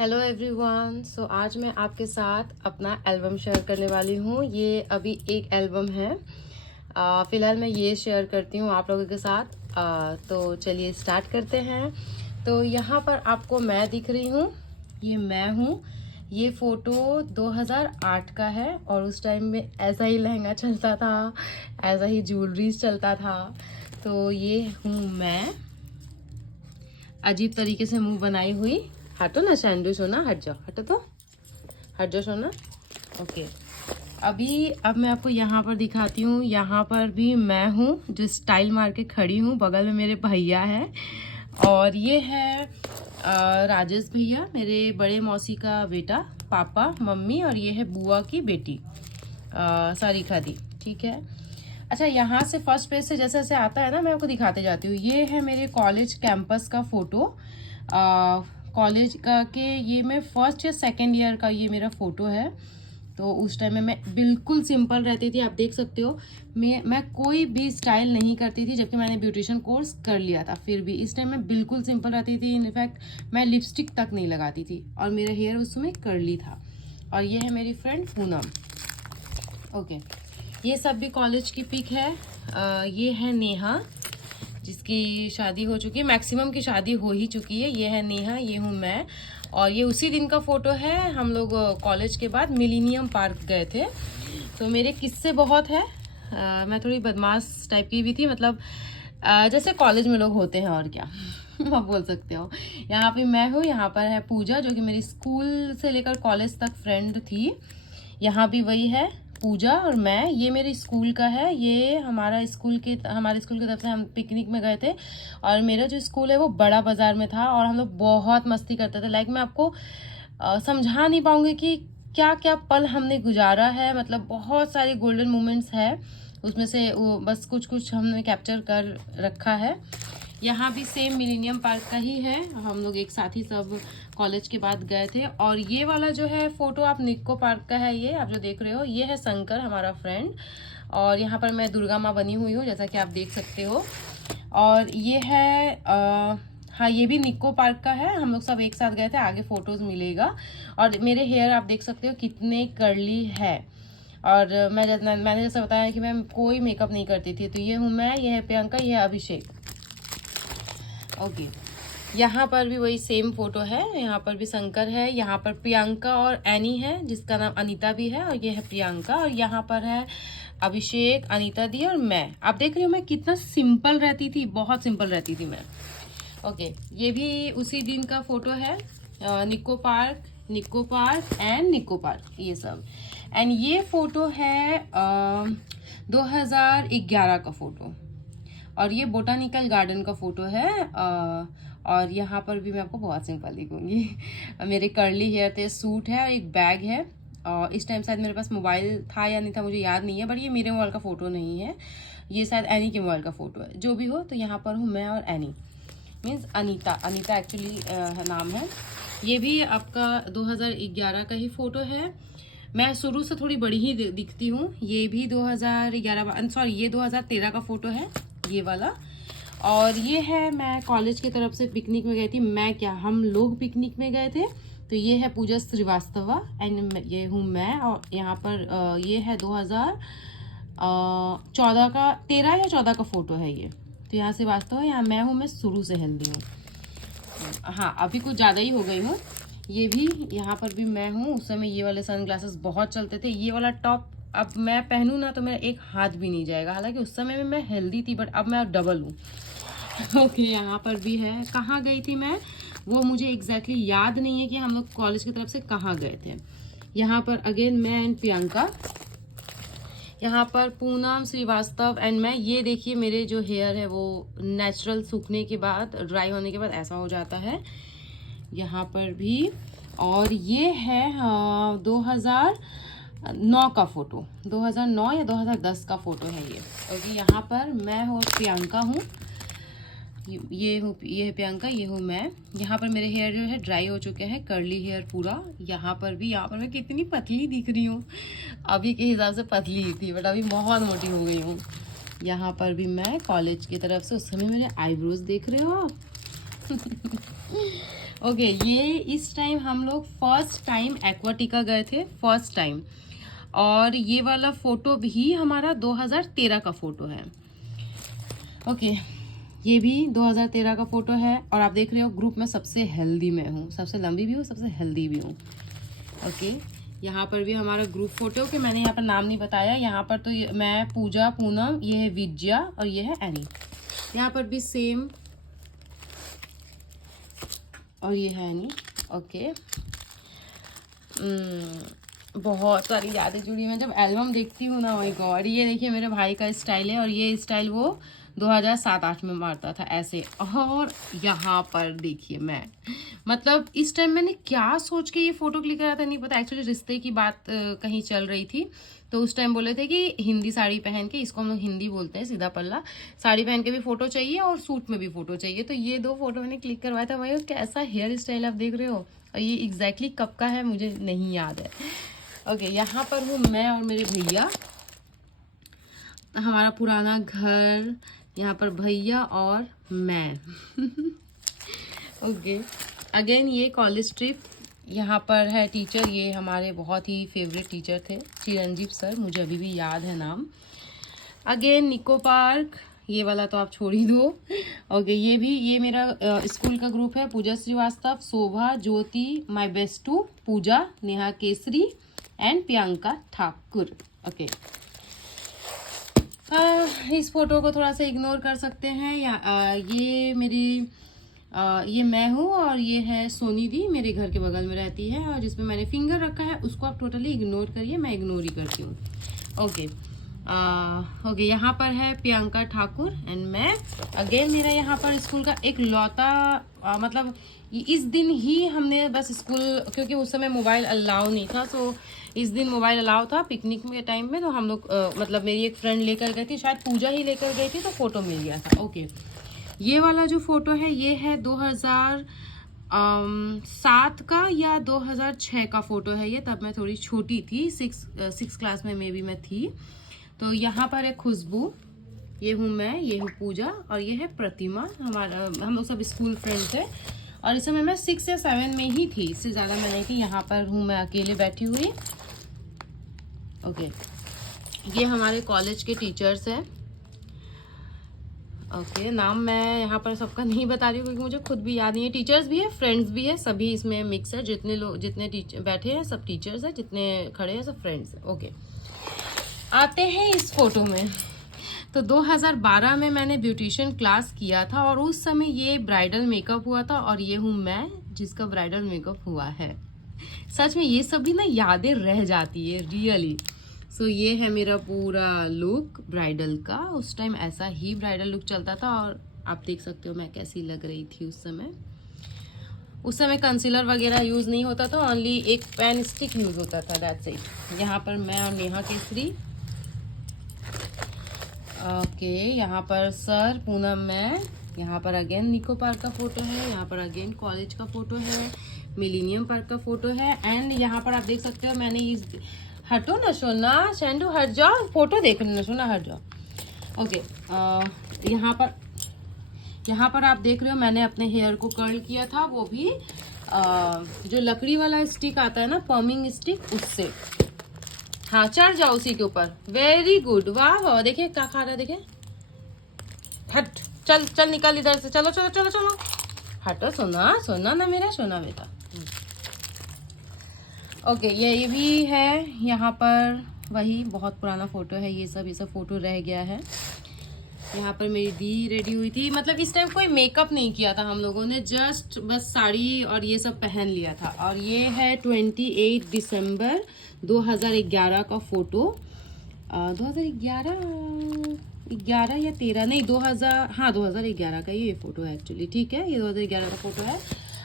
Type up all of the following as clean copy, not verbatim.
Hello everyone. सो आज मैं आपके साथ अपना एल्बम शेयर करने वाली हूँ। ये अभी एक एल्बम है। फ़िलहाल मैं ये शेयर करती हूँ आप लोगों के साथ। तो चलिए स्टार्ट करते हैं। तो यहाँ पर आपको मैं दिख रही हूँ, ये मैं हूँ। ये फ़ोटो 2008 का है और उस टाइम में ऐसा ही लहंगा चलता था, ऐसा ही ज्वेलरीज चलता था। तो ये हूँ मैं, अजीब तरीके से मुंह बनाई हुई। हटो ना सैंडू सोना, हट जाओ, हटो तो, हट जाओ सोना। ओके, अब मैं आपको यहाँ पर दिखाती हूँ। यहाँ पर भी मैं हूँ जो स्टाइल मार के खड़ी हूँ। बगल में मेरे भैया है और ये है राजेश भैया, मेरे बड़े मौसी का बेटा, पापा मम्मी, और ये है बुआ की बेटी सारिका दी। ठीक है। अच्छा, यहाँ से फर्स्ट पेज से जैसे जैसे आता है ना, मैं आपको दिखाते जाती हूँ। ये है मेरे कॉलेज कैंपस का फ़ोटो। कॉलेज का के ये मैं फर्स्ट या सेकेंड ईयर का ये मेरा फ़ोटो है। तो उस टाइम में मैं बिल्कुल सिंपल रहती थी, आप देख सकते हो। मैं कोई भी स्टाइल नहीं करती थी, जबकि मैंने ब्यूटिशियन कोर्स कर लिया था। फिर भी इस टाइम में बिल्कुल सिंपल रहती थी। इनफैक्ट मैं लिपस्टिक तक नहीं लगाती थी और मेरा हेयर उसमें कर्ली था। और ये है मेरी फ्रेंड पूनम। ओके, ये सब भी कॉलेज की पिक है। ये है नेहा, जिसकी शादी हो चुकी है, मैक्सिमम की शादी हो ही चुकी है। ये है नेहा, ये हूँ मैं। और ये उसी दिन का फोटो है, हम लोग कॉलेज के बाद मिलीनियम पार्क गए थे। तो मेरे किस्से बहुत है। मैं थोड़ी बदमाश टाइप की भी थी, मतलब जैसे कॉलेज में लोग होते हैं, और क्या आप बोल सकते हो। यहाँ पे मैं हूँ, यहाँ पर है पूजा, जो कि मेरी स्कूल से लेकर कॉलेज तक फ्रेंड थी। यहाँ भी वही है, पूजा और मैं। ये मेरे स्कूल का है। ये हमारे स्कूल की तरफ से हम पिकनिक में गए थे। और मेरा जो स्कूल है वो बड़ा बाजार में था और हम लोग बहुत मस्ती करते थे। लाइक मैं आपको समझा नहीं पाऊंगी कि क्या क्या पल हमने गुजारा है। मतलब बहुत सारे गोल्डन मोमेंट्स है उसमें से, वो बस कुछ कुछ हमने कैप्चर कर रखा है। यहाँ भी सेम मिलेनियम पार्क का ही है। हम लोग एक साथ ही सब कॉलेज के बाद गए थे। और ये वाला जो है फोटो आप निक्को पार्क का है, ये आप जो देख रहे हो, ये है शंकर, हमारा फ्रेंड। और यहाँ पर मैं दुर्गा माँ बनी हुई हूँ, जैसा कि आप देख सकते हो। और ये है हाँ, ये भी निक्को पार्क का है। हम लोग सब एक साथ गए थे, आगे फोटोज मिलेगा। और मेरे हेयर आप देख सकते हो कितने कर्ली है। और मैंने जैसा बताया कि मैं कोई मेकअप नहीं करती थी। तो ये हूँ मैं, ये है प्रियंका, ये है अभिषेक। ओके, यहाँ पर भी वही सेम फोटो है। यहाँ पर भी शंकर है, यहाँ पर प्रियंका और एनी है, जिसका नाम अनीता भी है। और ये है प्रियंका, और यहाँ पर है अभिषेक, अनीता दी और मैं। आप देख रही हो मैं कितना सिंपल रहती थी, बहुत सिंपल रहती थी मैं। ओके, ये भी उसी दिन का फोटो है। निक्को पार्क एंड निक्को पार्क, ये सब। एंड ये फोटो है 2011 का फोटो। और ये बोटानिकल गार्डन का फोटो है। और यहाँ पर भी मैं आपको बहुत सिंपल दिखूंगी। मेरे कर्ली हेयर थे, सूट है और एक बैग है। और इस टाइम शायद मेरे पास मोबाइल था या नहीं था, मुझे याद नहीं है। बट ये मेरे मोबाइल का फ़ोटो नहीं है, ये शायद एनी के मोबाइल का फ़ोटो है। जो भी हो, तो यहाँ पर हूँ मैं और एनी, मीन्स अनीता एक्चुअली नाम है। ये भी आपका 2011 का ही फ़ोटो है। मैं शुरू से थोड़ी बड़ी ही दिखती हूँ। ये भी 2011, सॉरी, ये 2013 का फ़ोटो है, ये वाला। और ये है मैं कॉलेज की तरफ से पिकनिक में गई थी। मैं क्या, हम लोग पिकनिक में गए थे। तो ये है पूजा श्रीवास्तवा एंड ये हूँ मैं। और यहाँ पर ये है 2014 का, 13 या 14 का फ़ोटो है ये। तो यहाँ से वास्तव, यहाँ मैं हूँ, मैं शुरू से हेल्दी हूँ। हाँ, अभी कुछ ज़्यादा ही हो गई हूँ। ये भी, यहाँ पर भी मैं हूँ। उस समय ये वाले सनग्लासेस बहुत चलते थे। ये वाला टॉप अब मैं पहनूँ ना तो मेरा एक हाथ भी नहीं जाएगा। हालांकि उस समय में मैं हेल्दी थी, बट अब मैं डबल हूँ। ओके, यहाँ पर भी है। कहाँ गई थी मैं, वो मुझे एग्जैक्टली याद नहीं है कि हम लोग कॉलेज की तरफ से कहाँ गए थे। यहाँ पर अगेन मैं एंड प्रियंका। यहाँ पर पूनम श्रीवास्तव एंड मैं। ये देखिए, मेरे जो हेयर है वो नेचुरल सूखने के बाद, ड्राई होने के बाद ऐसा हो जाता है। यहाँ पर भी। और ये है 2009 का फ़ोटो, 2009 या 2010 का फ़ोटो है ये। और यहाँ पर मैं हूँ, प्रियंका हूँ, ये है प्रियंका, ये हूँ मैं। यहाँ पर मेरे हेयर जो है ड्राई हो चुके हैं, कर्ली हेयर पूरा। यहाँ पर मैं कितनी पतली दिख रही हूँ। अभी के हिसाब से पतली ही थी, बट अभी बहुत मोटी हो गई हूँ। यहाँ पर भी मैं कॉलेज की तरफ से, उस समय मेरे आईब्रोज देख रहे हो आप। ओके, ये इस टाइम हम लोग फर्स्ट टाइम एक्वाटिका गए थे, फर्स्ट टाइम। और ये वाला फोटो भी हमारा 2013 का फोटो है। ओके, ये भी 2013 का फोटो है। और आप देख रहे हो ग्रुप में सबसे हेल्दी मैं हूँ, सबसे लंबी भी हूँ, सबसे हेल्दी भी हूँ। ओके, यहाँ पर भी हमारा ग्रुप फोटो के मैंने यहाँ पर नाम नहीं बताया। यहाँ पर तो मैं, पूजा, पूनम, ये है विजया और ये है एनी। यहाँ पर भी सेम, और ये है एनी। ओके, बहुत सारी यादें जुड़ी हैं जब एल्बम देखती हूँ ना। माय गॉड, ये देखिए मेरे भाई का स्टाइल है, और ये स्टाइल वो 2007-8 में मारता था ऐसे। और यहाँ पर देखिए मैं, मतलब इस टाइम मैंने क्या सोच के ये फोटो क्लिक करा था नहीं पता। एक्चुअली रिश्ते की बात कहीं चल रही थी, तो उस टाइम बोले थे कि हिंदी साड़ी पहन के, इसको हम लोग हिंदी बोलते हैं सीधा पल्ला, साड़ी पहन के भी फोटो चाहिए और सूट में भी फोटो चाहिए। तो ये 2 फोटो मैंने क्लिक करवाया था। भाई कैसा हेयर स्टाइल आप देख रहे हो, और ये एग्जैक्टली कब का है मुझे नहीं याद है। ओके, यहाँ पर हूँ मैं और मेरे भैया, हमारा पुराना घर, यहाँ पर भैया और मैं। ओके, अगेन ये कॉलेज ट्रिप। यहाँ पर है टीचर, ये हमारे बहुत ही फेवरेट टीचर थे, चिरंजीव सर, मुझे अभी भी याद है नाम। अगेन निको पार्क, ये वाला तो आप छोड़ ही दो। ओके, ये मेरा स्कूल का ग्रुप है। पूजा श्रीवास्तव, शोभा, ज्योति, माय बेस्टू, पूजा, नेहा केसरी एंड प्रियंका ठाकुर। ओके, इस फोटो को थोड़ा सा इग्नोर कर सकते हैं। ये मेरी ये मैं हूँ, और ये है सोनी दी, मेरे घर के बगल में रहती है, और जिसमें मैंने फिंगर रखा है उसको आप टोटली इग्नोर करिए, मैं इग्नोर ही करती हूँ। ओके, ओके, यहाँ पर है प्रियंका ठाकुर एंड मैं। अगेन मेरा यहाँ पर स्कूल का एक लौता मतलब इस दिन ही हमने बस स्कूल, क्योंकि उस समय मोबाइल अलाउ नहीं था, सो इस दिन मोबाइल अलाउ था पिकनिक के टाइम में। तो हम लोग मतलब मेरी एक फ्रेंड लेकर गई थी, शायद पूजा ही लेकर गई थी, तो फोटो मिल गया था। ओके, ये वाला जो फोटो है ये है 2007 का या 2006 का फोटो है ये। तब मैं थोड़ी छोटी थी, 6 क्लास में मे बी मैं थी। तो यहाँ पर है खुशबू, ये हूँ मैं, ये हूँ पूजा, और ये है प्रतिमा। हम लोग सब स्कूल फ्रेंड थे, और इस समय मैं 6 या 7 में ही थी, इससे ज़्यादा मैं नहीं थी। यहाँ पर हूँ मैं अकेले बैठी हुई। ओके, ये हमारे कॉलेज के टीचर्स हैं। ओके, नाम मैं यहाँ पर सबका नहीं बता रही हूँ क्योंकि मुझे खुद भी याद नहीं है। टीचर्स भी है, फ्रेंड्स भी है, सभी इसमें मिक्स है। जितने लोग, जितने बैठे हैं सब टीचर्स हैं, जितने खड़े हैं सब फ्रेंड्स हैं। ओके, आते हैं इस फोटो में। तो 2012 में मैंने ब्यूटिशियन क्लास किया था, और उस समय ये ब्राइडल मेकअप हुआ था, और ये हूँ मैं जिसका ब्राइडल मेकअप हुआ है। सच में ये सभी ना यादें रह जाती है रियली। सो ये है मेरा पूरा लुक ब्राइडल का। उस टाइम ऐसा ही ब्राइडल लुक चलता था, और आप देख सकते हो मैं कैसी लग रही थी उस समय। उस समय कंसीलर वगैरह यूज़ नहीं होता था, ओनली एक पेन स्टिक यूज़ होता था, दैट्स इट। यहाँ पर मैं और नेहा केसरी। ओके, यहाँ पर सर, पूनम, मैं। यहाँ पर अगेन निको पार्क का फोटो है, यहाँ पर अगेन कॉलेज का फोटो है, मिलीनियम पार्क का फोटो है। एंड यहाँ पर आप देख सकते हो मैंने इस, हटो ना सोना, शैंडू हट जाओ, फोटो देख ना सोना, हट जाओ। ओके, यहाँ पर आप देख रहे हो मैंने अपने हेयर को कर्ल किया था, वो भी जो लकड़ी वाला स्टिक आता है ना, पॉमिंग स्टिक, उससे। हाँ, चढ़ जाओ उसी के ऊपर, वेरी गुड, वाह वाह। देखिए क्या खा रहा है, देखिए, हट, चल चल निकल इधर से, चलो चलो चलो चलो, हटो सोना, सोना ना मेरा सोना बेटा। ओके, ये भी है यहाँ पर, वही बहुत पुराना फोटो है ये सब फोटो रह गया है। यहाँ पर मेरी दी रेडी हुई थी, मतलब इस टाइम कोई मेकअप नहीं किया था हम लोगों ने, जस्ट बस साड़ी और ये सब पहन लिया था। और ये है 28 दिसंबर 2011 का फोटो। 2011 या 13, नहीं 2011 का ये फोटो है एक्चुअली, ठीक है, ये 2011 का फोटो है।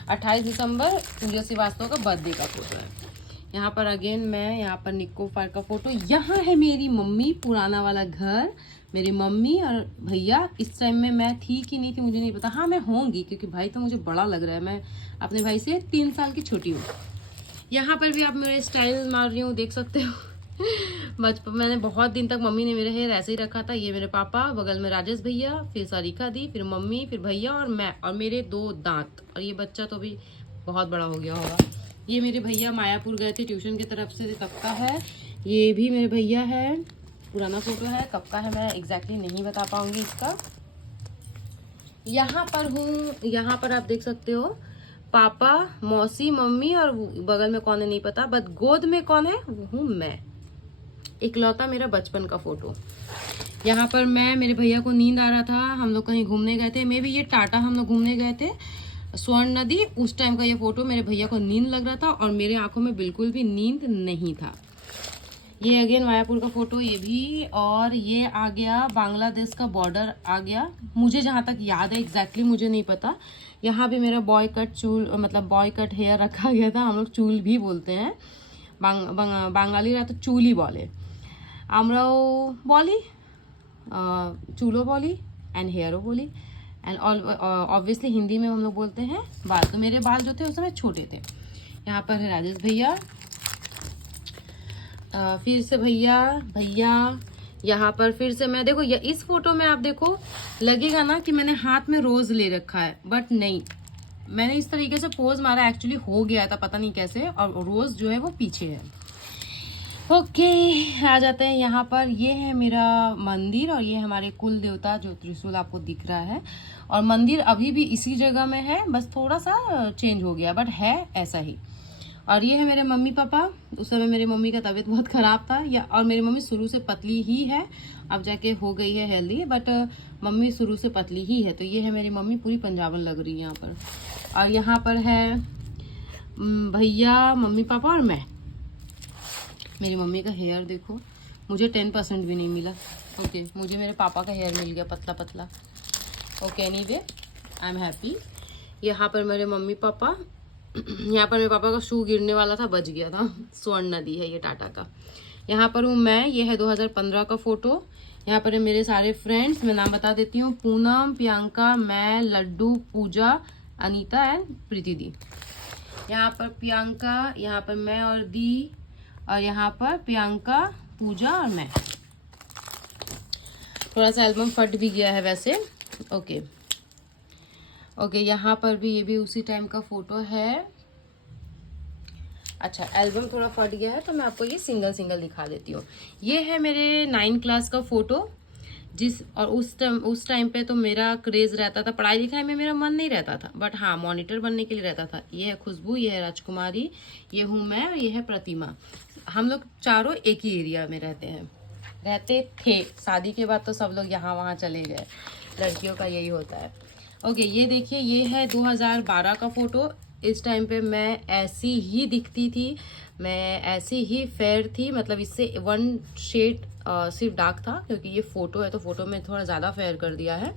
28 दिसंबर पूजा श्रीवास्तव का बर्थडे का फोटो है। यहाँ पर अगेन मैं, यहाँ पर निको पार्क का फोटो। यहाँ है मेरी मम्मी, पुराना वाला घर, मेरी मम्मी और भैया। इस टाइम में मैं थी कि नहीं थी मुझे नहीं पता, हाँ मैं होंगी, क्योंकि भाई तो मुझे बड़ा लग रहा है, मैं अपने भाई से 3 साल की छोटी हूँ। यहाँ पर भी आप मेरे स्टाइल मार रही हूँ, देख सकते हो। बचपन मैंने बहुत दिन तक मम्मी ने मेरे हेयर ऐसे ही रखा था। ये मेरे पापा, बगल में राजेश भैया, फिर सारिका दी, फिर मम्मी, फिर भैया और मैं, और मेरे 2 दांत। और ये बच्चा तो भी बहुत बड़ा हो गया होगा। ये मेरे भैया मायापुर गए थे ट्यूशन की तरफ से, कब का है। ये भी मेरे भैया है, पुराना फोटो है, कब का है मैं एग्जैक्टली नहीं बता पाऊंगी इसका। यहाँ पर हूँ, यहाँ पर आप देख सकते हो पापा, मौसी, मम्मी और बगल में कौन है नहीं पता, बट गोद में कौन है वो हूँ मैं, इकलौता मेरा बचपन का फोटो। यहाँ पर मैं, मेरे भैया को नींद आ रहा था, हम लोग कहीं घूमने गए थे, मे भी ये टाटा हम लोग घूमने गए थे, स्वर्ण नदी, उस टाइम का ये फोटो। मेरे भैया को नींद लग रहा था और मेरे आंखों में बिल्कुल भी नींद नहीं था। ये अगेन मायापुर का फोटो ये भी, और ये आ गया बांग्लादेश का बॉर्डर आ गया, मुझे जहाँ तक याद है, एग्जैक्टली मुझे नहीं पता। यहाँ भी मेरा बॉय कट चूल, मतलब बॉय कट हेयर रखा गया था, हम लोग चूल भी बोलते हैं, बांगालीरा तो चूली बोले, আমরাও বলি, चूलो बोली एंड हेयरो बोली, एंड ऑब्वियसली हिंदी में हम लोग बोलते हैं बाल। तो मेरे बाल जो थे उस समय छोटे थे। यहाँ पर है राजेश भैया, फिर से भैया, यहाँ पर फिर से मैं। देखो इस फोटो में आप देखो, लगेगा ना कि मैंने हाथ में रोज ले रखा है, बट नहीं, मैंने इस तरीके से पोज मारा, एक्चुअली हो गया था पता नहीं कैसे, और रोज जो है वो पीछे है। ओके, आ जाते हैं यहाँ पर। ये है मेरा मंदिर और ये हमारे कुल देवता जो त्रिशूल आपको दिख रहा है, और मंदिर अभी भी इसी जगह में है, बस थोड़ा सा चेंज हो गया, बट है ऐसा ही। और ये है मेरे मम्मी पापा, उस समय मेरी मम्मी का तबीयत बहुत ख़राब था, और मेरी मम्मी शुरू से पतली ही है, अब जाके हो गई है हेल्दी, बट मम्मी शुरू से पतली ही है। तो ये है मेरी मम्मी, पूरी पंजाबन लग रही है यहाँ पर। और यहाँ पर है भैया, मम्मी पापा और मैं। मेरी मम्मी का हेयर देखो, मुझे 10% भी नहीं मिला। ओके, मुझे मेरे पापा का हेयर मिल गया पतला पतला। Okay, anyway I am happy. यहाँ पर मेरे मम्मी पापा, यहाँ पर मेरे पापा का शू गिरने वाला था, बच गया था, स्वर्ण नदी है ये टाटा का। यहाँ पर हूँ मैं, ये है 2015 का फोटो। यहाँ पर है मेरे सारे फ्रेंड्स, मैं नाम बता देती हूँ, पूनम, प्रियंका, मैं, लड्डू, पूजा, अनीता एंड प्रीति दी। यहाँ पर प्रियंका, यहाँ पर मैं और दी, और यहाँ पर प्रियंका, पूजा और मैं। थोड़ा सा एल्बम फट भी गया है वैसे। ओके, यहाँ पर भी, ये भी उसी टाइम का फोटो है। अच्छा, एल्बम थोड़ा फट गया है तो मैं आपको ये सिंगल सिंगल दिखा देती हूँ। ये है मेरे 9th क्लास का फोटो, और उस टाइम पे तो मेरा क्रेज रहता था, पढ़ाई लिखाई में मेरा मन नहीं रहता था, बट हाँ मॉनिटर बनने के लिए रहता था। ये है खुशबू, ये है राजकुमारी, ये हूँ मैं, और ये है प्रतिमा। हम लोग चारों एक ही एरिया में रहते थे। शादी के बाद तो सब लोग यहाँ वहाँ चले गए, लड़कियों का यही होता है। ओके, ये देखिए, ये है 2012 का फोटो। इस टाइम पे मैं ऐसी ही दिखती थी, मैं ऐसी ही फेयर थी, मतलब इससे 1 शेड सिर्फ डार्क था, क्योंकि ये फोटो है तो फोटो में थोड़ा ज़्यादा फेयर कर दिया है,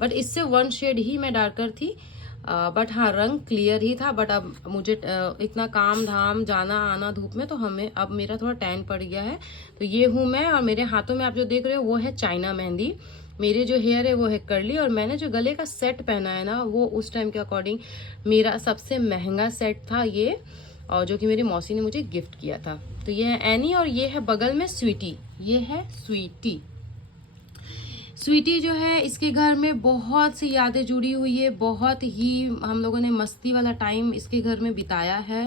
बट इससे 1 शेड ही मैं डार्कर थी। बट हाँ, रंग क्लियर ही था, बट अब मुझे इतना काम धाम, जाना आना धूप में, तो अब मेरा थोड़ा टैन पड़ गया है। तो ये हूँ मैं, और मेरे हाथों में आप जो देख रहे हो वो है चाइना मेहंदी। मेरे जो हेयर है वो है कर्ली, और मैंने जो गले का सेट पहना है ना, वो उस टाइम के अकॉर्डिंग मेरा सबसे महंगा सेट था ये, और जो कि मेरी मौसी ने मुझे गिफ्ट किया था। तो ये है एनी, और ये है बगल में स्वीटी, ये है स्वीटी। स्वीटी जो है, इसके घर में बहुत सी यादें जुड़ी हुई है, बहुत ही हम लोगों ने मस्ती वाला टाइम इसके घर में बिताया है।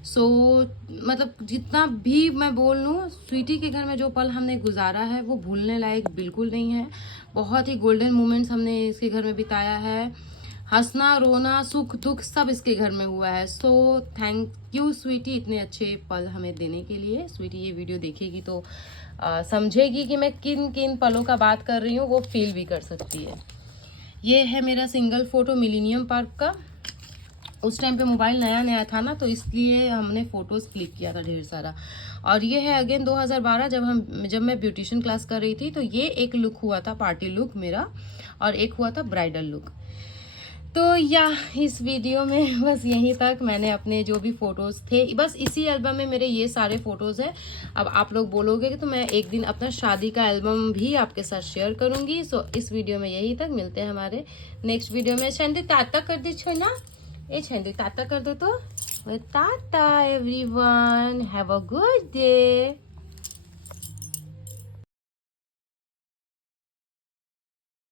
मतलब जितना भी मैं बोल लूँ, स्वीटी के घर में जो पल हमने गुजारा है वो भूलने लायक बिल्कुल नहीं है। बहुत ही गोल्डन मोमेंट्स हमने इसके घर में बिताया है, हंसना रोना सुख दुख सब इसके घर में हुआ है। सो थैंक यू स्वीटी, इतने अच्छे पल हमें देने के लिए। स्वीटी ये वीडियो देखेगी तो समझेगी कि मैं किन किन पलों का बात कर रही हूँ, वो फील भी कर सकती है। ये है मेरा सिंगल फोटो मिलेनियम पार्क का। उस टाइम पे मोबाइल नया नया था ना, तो इसलिए हमने फोटोज क्लिक किया था ढेर सारा। और ये है अगेन 2012, जब मैं ब्यूटिशियन क्लास कर रही थी। तो ये एक लुक हुआ था, पार्टी लुक मेरा, और एक हुआ था ब्राइडल लुक। तो इस वीडियो में बस यहीं तक। मैंने अपने जो भी फोटोज थे, बस इसी एल्बम में मेरे ये सारे फोटोज हैं। अब आप लोग बोलोगे कि तो मैं एक दिन अपना शादी का एल्बम भी आपके साथ शेयर करूंगी। सो इस वीडियो में यही तक, मिलते हैं हमारे नेक्स्ट वीडियो में। छंदी ताता कर दी छो ना, ए छंदी ताता कर दो तो। ताता everyone, have a good day.